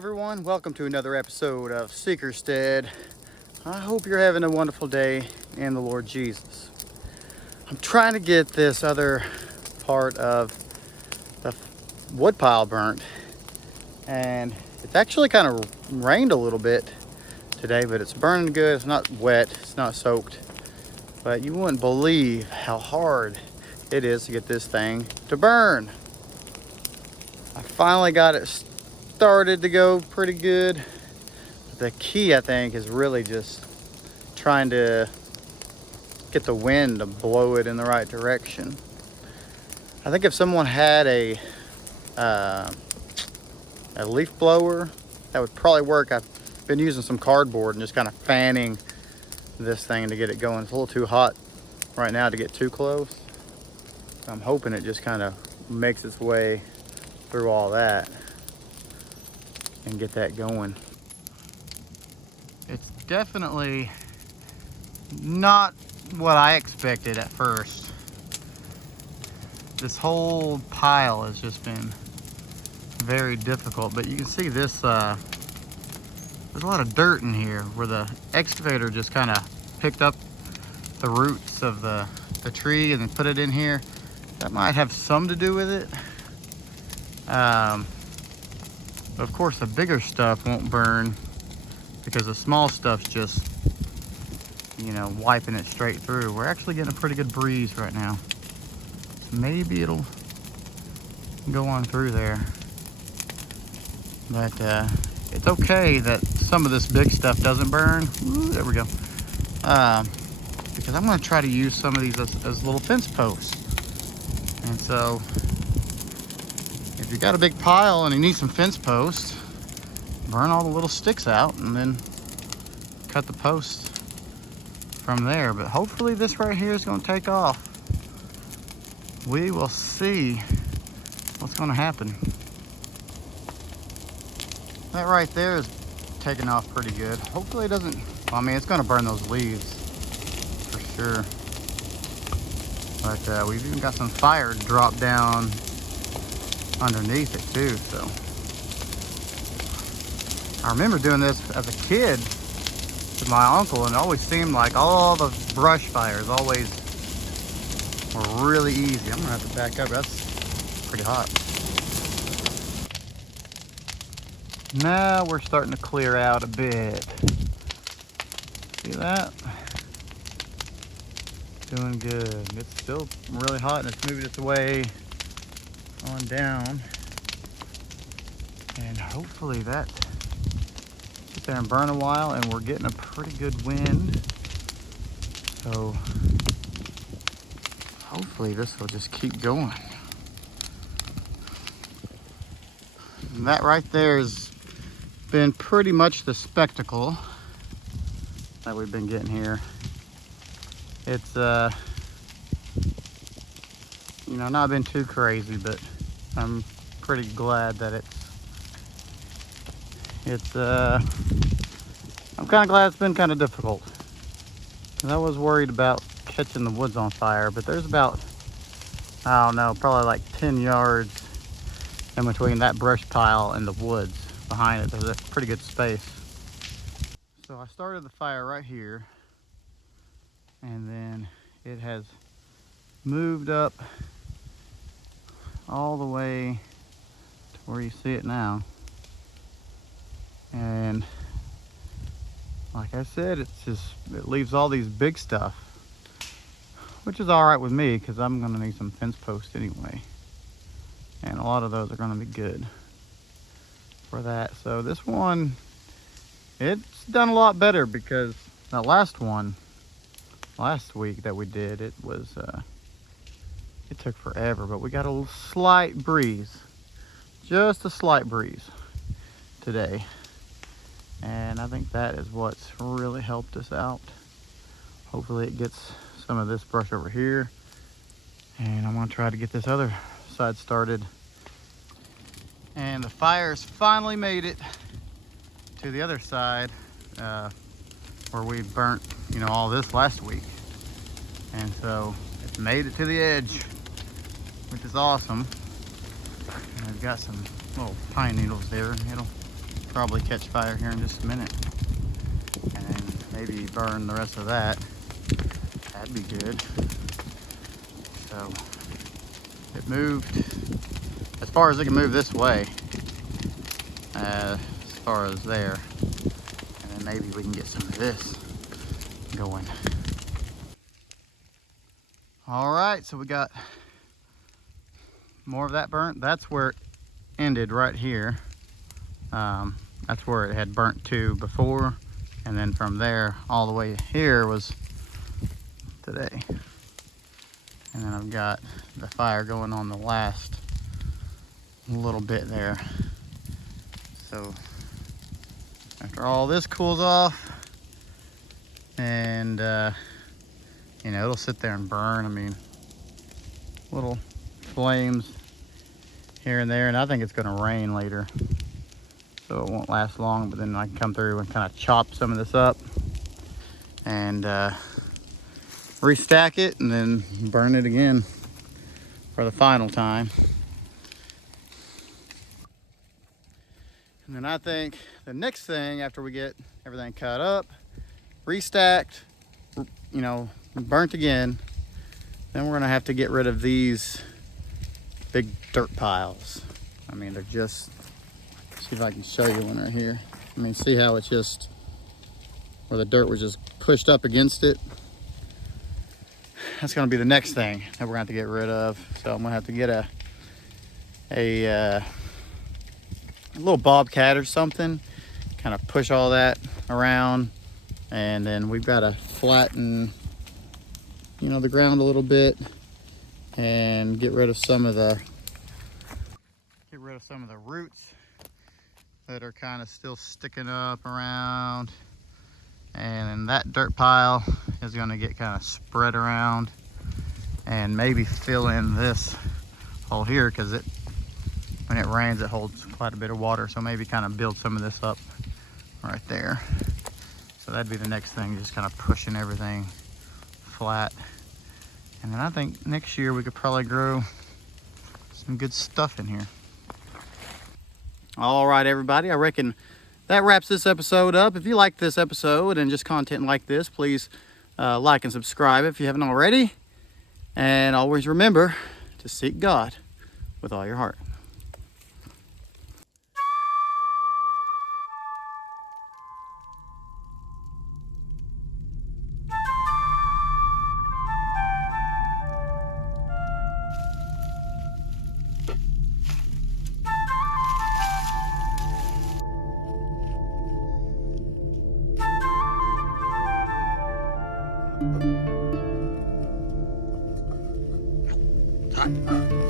everyone, welcome to another episode of Seekerstead. I hope you're having a wonderful day in the Lord Jesus. I'm trying to get this other part of the wood pile burnt, and it's actually kind of rained a little bit today, but it's burning good. It's not wet, it's not soaked, but you wouldn't believe how hard it is to get this thing to burn. I finally got it started to go pretty good. The key, I think, is really just trying to get the wind to blow it in the right direction. I think if someone had a leaf blower, that would probably work. I've been using some cardboard and just kind of fanning this thing to get it going. It's a little too hot right now to get too close. So I'm hoping it just kind of makes its way through all that and get that going. It's definitely not what I expected at first. This whole pile has just been very difficult, but you can see this, there's a lot of dirt in here where the excavator just kind of picked up the roots of the tree and then put it in here. That might have some to do with it. But of course the bigger stuff won't burn because the small stuff's just, you know, wiping it straight through. We're actually getting a pretty good breeze right now. So maybe it'll go on through there. But it's okay that some of this big stuff doesn't burn. Ooh, there we go. Because I'm gonna try to use some of these as little fence posts. And so if you got a big pile and you need some fence posts, burn all the little sticks out and then cut the posts from there. But hopefully this right here is going to take off. We will see what's going to happen. That right there is taking off pretty good. Hopefully it doesn't, well, I mean, it's going to burn those leaves for sure. But we've even got some fire drop down underneath it too. So I remember doing this as a kid with my uncle, and it always seemed like all the brush fires always were really easy. I'm gonna have to back up. That's pretty hot. Now we're starting to clear out a bit. See that? Doing good. It's still really hot and it's moving its way on down. And hopefully that sit there and burn a while, and we're getting a pretty good wind. So hopefully this will just keep going. And that right there has been pretty much the spectacle that we've been getting here. It's you know, not been too crazy, but I'm pretty glad that I'm kind of glad it's been kind of difficult. I was worried about catching the woods on fire, but there's about, I don't know, probably like 10 yards in between that brush pile and the woods behind it. There's a pretty good space. So I started the fire right here, and then it has moved up all the way to where you see it now. And like I said, it leaves all these big stuff, which is all right with me because I'm gonna need some fence posts anyway, and a lot of those are gonna be good for that. So this one, it's done a lot better, because that last one last week that we did, it was it took forever, but we got a slight breeze, just a slight breeze today. And I think that is what's really helped us out. Hopefully it gets some of this brush over here. And I'm gonna try to get this other side started. And the fire's finally made it to the other side where we burnt, you know, all this last week. And so it's made it to the edge, which is awesome. And I've got some little pine needles there. It'll probably catch fire here in just a minute. And then maybe burn the rest of that. That'd be good. So it moved as far as it can move this way, as far as there. And then maybe we can get some of this going. All right, so we got more of that burnt. That's where it ended, right here. That's where it had burnt to before, and then from there all the way here was today. And then I've got the fire going on the last little bit there. So after all this cools off, and you know, it'll sit there and burn. I mean, little flames here and there, and I think it's going to rain later, so it won't last long. But then I can come through and kind of chop some of this up and restack it, and then burn it again for the final time. And then I think the next thing, after we get everything cut up, restacked, you know, burnt again, then we're gonna have to get rid of these big dirt piles. I mean, they're just, see if I can show you one right here. I mean, see how it's just, where the dirt was just pushed up against it. That's gonna be the next thing that we're gonna have to get rid of. So I'm gonna have to get a little bobcat or something, kind of push all that around, and then we've got to flatten, you know, the ground a little bit, and get rid of some of the roots that are kind of still sticking up around. And then that dirt pile is going to get kind of spread around, and maybe fill in this hole here, because when it rains, it holds quite a bit of water. So maybe kind of build some of this up right there. So that'd be the next thing, just kind of pushing everything flat. And then I think next year we could probably grow some good stuff in here. All right, everybody, I reckon that wraps this episode up. If you like this episode and just content like this, please like and subscribe if you haven't already. And always remember to seek God with all your heart. Hot.